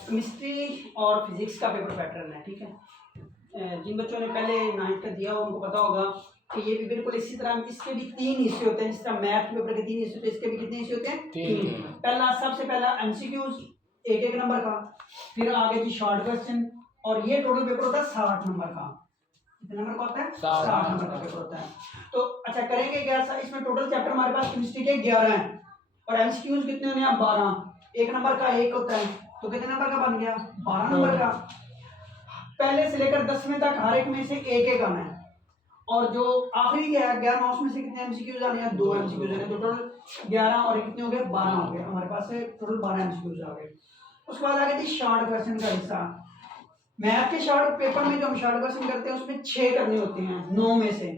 Chemistry और physics का paper pattern है, ठीक है। जिन बच्चों ने पहले 9th का दिया उनको पता होगा कि ये भी बिल्कुल इसी तरह, इसके भी 3 हिस्से होते हैं। जिस तरह मैथ के पेपर के 3 हिस्से होते हैं, इसके भी कितने हिस्से होते हैं? 3। पहला, सबसे पहला एमसीक्यूज 1-1 नंबर का, फिर आगे जी शॉर्ट क्वेश्चन, और ये टोटल पेपर होता है 60 नंबर का। कितने नंबर का होता है? 60 नंबर का पेपर होता है। तो अच्छा करेंगे क्या, इसमें टोटल चैप्टर हमारे पास केमिस्ट्री के 11 हैं और एमसीक्यूज कितने होने हैं? 12। 1 नंबर का 1 होता है, तो कितने नंबर का बन गया? 12 नंबर का। पहले से लेकर 10वें तक हर एक में से एक आना है, और जो आखिरी है 11 उसमें से कितने एमसीक्यूज आने हैं? 2 एमसीक्यूज आने हैं। तो टोटल 11 और कितने हो गए? 12 हो गए हमारे पास से, टोटल 12 एमसीक्यूज आ गए। उसके बाद आगे थी शॉर्ट क्वेश्चन का हिस्सा। मैथ के शॉर्ट पेपर में जो हम शॉर्ट क्वेश्चन करते हैं उसमें 6 करने होते हैं 9 में से,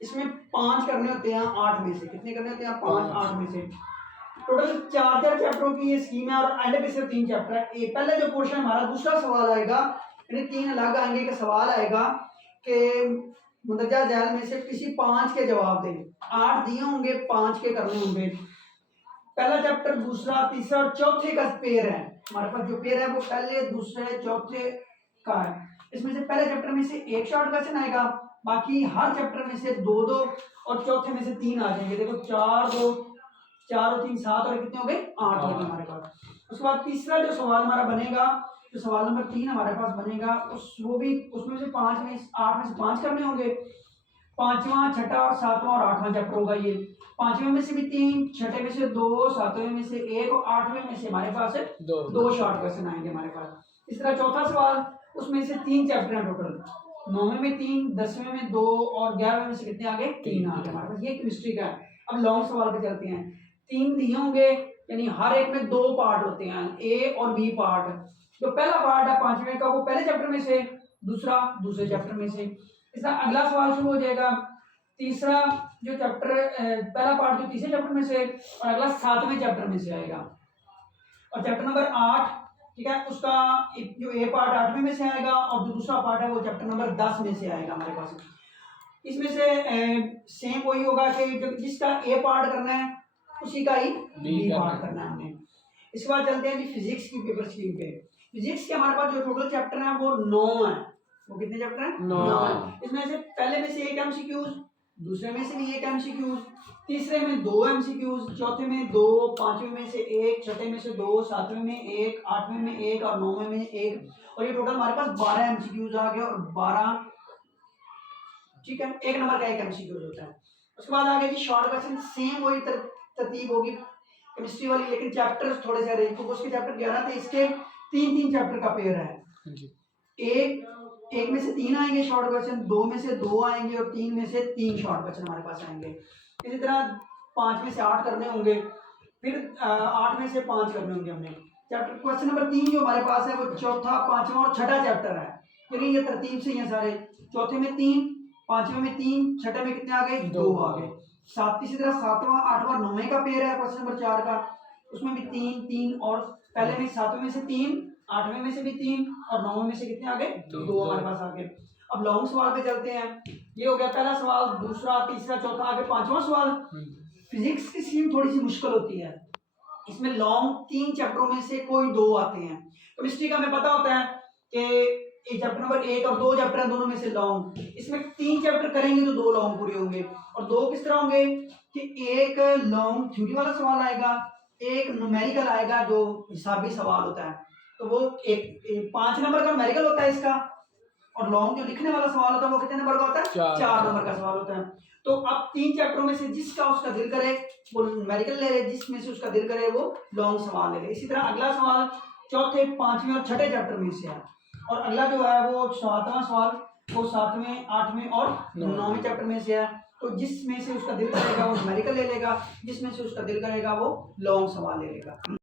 इसमें 5 करने होते हैं 8 में से। कितने करने होते हैं? 5 8 में से। टोटल 4 चैप्टरों की ये स्कीम है, और एंड पे सिर्फ 3 चैप्टर है। ये पहले जो पोर्शन हमारा दूसरा सवाल आएगा, यानी 3 अलग आएंगे कि सवाल आएगा कि मुंदरजा झैल में से किसी 5 के जवाब दें। 8 दिए होंगे, 5 के करने होंगे। पहला चैप्टर, दूसरा, तीसरा और चौथे का पेयर है। हमारे पास जो पेयर है वो पहले, दूसरे, चौथे का है। इसमें से पहले चैप्टर में से 1 शॉर्ट क्वेश्चन आएगा, बाकी हर चैप्टर में से 2-2 और चौथे में से 3 आ जाएंगे। देखो 4 और 3 7 और कितने हो गए? 8 हो गए हमारे पास। उसके बाद तीसरा जो सवाल हमारा बनेगा, जो सवाल नंबर 3 हमारे पास बनेगा, वो भी उसमें से 8 में से 5 करने होंगे। 5वां, 6ठा और 7वां और 8वां चैप्टर होगा ये। 5वें में से भी 3, 6ठे में से 2, 7वें में से 1 और 8वें में से हमारे पास 2 शॉर्ट क्वेश्चन आएंगे हमारे पास। इस तरह चौथा सवाल, उसमें से 3 चैप्टर हैं टोटल। 9वें में 3, 10वें में 2 और 11वें में से कितने आ गए? 3 आ गए हमारे पास। ये केमिस्ट्री का है। अब लॉन्ग सवाल पे चलते हैं। 3 दिए होंगे, यानी हर एक में 2 पार्ट होते हैं, ए और बी पार्ट। जो पहला पार्ट है 5वें का वो पहले चैप्टर में से, दूसरा दूसरे चैप्टर में से। इस तरह अगला सवाल शुरू हो जाएगा। तीसरा जो चैप्टर, पहला पार्ट जो तीसरे चैप्टर में से, और अगला 7वें चैप्टर में से आएगा। और चैप्टर नंबर 8, ठीक है, उसका जो ए पार्ट 8वें में से आएगा, और जो दूसरा पार्ट है वो चैप्टर नंबर 10 में से आएगा हमारे पास। इसमें से सेम वही होगा कि जिसका ए पार्ट करना है उसी का ही बी पार्ट करना है हमने। इसके बाद चलते हैं जी फिजिक्स की पेपर स्कीम पे। फिजिक्स के हमारे पास जो टोटल चैप्टर है वो 9 है। वो कितने चैप्टर हैं? 9 है। इसमें से पहले में से 1 एमसीक्यूज, दूसरे में से भी 1 एमसीक्यूज, तीसरे में 2 एमसीक्यूज, चौथे में 2, 5वें में से 1, छठे में से 2, 7वें में 1, 8वें में 1 और 9वें में 1, और ये टोटल हमारे पास 12 एमसीक्यूज आ गए, और 12, ठीक है, 1 नंबर का 1 एमसीक्यूज होता है। उसके बाद आगे जी शॉर्ट क्वेश्चन, सेम वही तरतीब होगी केमिस्ट्री वाली, लेकिन चैप्टर्स थोड़े से अरेंज, क्योंकि उसके चैप्टर 11 थे, इसके 3-3 चैप्टर का पेयर है। एक में से 3 आएंगे शॉर्ट क्वेश्चन, 2 में से 2 आएंगे, और 3 में से 3 शॉर्ट क्वेश्चन हमारे पास आएंगे। इसी तरह 5 में से 8 करने होंगे, फिर 8 में से 5 करने होंगे हमने। चैप्टर क्वेश्चन नंबर 3 जो हमारे पास है वो चौथा, 5वां और 6ठा चैप्टर है, यानी ये तरतीब से ही सारे। चौथे में 3, 5वें में 3, छठे में कितने आ गए? 2 आ गए। इसी तरह 7वां, 8वां, 9वें का पेयर है क्वेश्चन नंबर 4 का, उसमें भी 3 3, और पहले में 7वें में से 3, 8वें में से भी 3, और 9वें में से कितने आ गए? 2 हमारे पास आ गए। अब लॉन्ग सवाल पे चलते हैं। ये हो गया पहला सवाल, दूसरा, तीसरा, चौथा, आगे 5वां सवाल। फिजिक्स की स्कीम थोड़ी सी मुश्किल होती है, इसमें लॉन्ग 3 चैप्टरों में से कोई 2 आते हैं। केमिस्ट्री का हमें पता होता है कि चैप्टर नंबर 1 और 2 चैप्टर दोनों में से लॉन्ग, इसमें 3 चैप्टर करेंगे तो 2 लॉन्ग पूरे होंगे। और 2 किस तरह होंगे कि एक लॉन्ग थ्योरी वाला सवाल आएगा, एक न्यूमेरिकल आएगा जो हिसाबी सवाल होता है, तो वो एक 5 नंबर का न्यूमेरिकल होता है इसका, और लॉन्ग जो लिखने वाला सवाल होता है वो कितने नंबर का होता है? 4 नंबर का सवाल होता है। तो अब 3 चैप्टरों में से जिसका उसका दिल करे वो न्यूमेरिकल ले ले, जिसमें से उसका दिल करे वो लॉन्ग सवाल ले ले। इसी तरह अगला सवाल चौथे, 5वें और 6ठे चैप्टर में से है, और अगला जो है वो 7वां सवाल वो 7वें, 8वें और 9वें चैप्टर में से है। तो जिसमें से उसका दिल करेगा वो न्यूमेरिकल ले लेगा, जिसमें से उसका दिल करेगा वो लॉन्ग सवाल ले लेगा।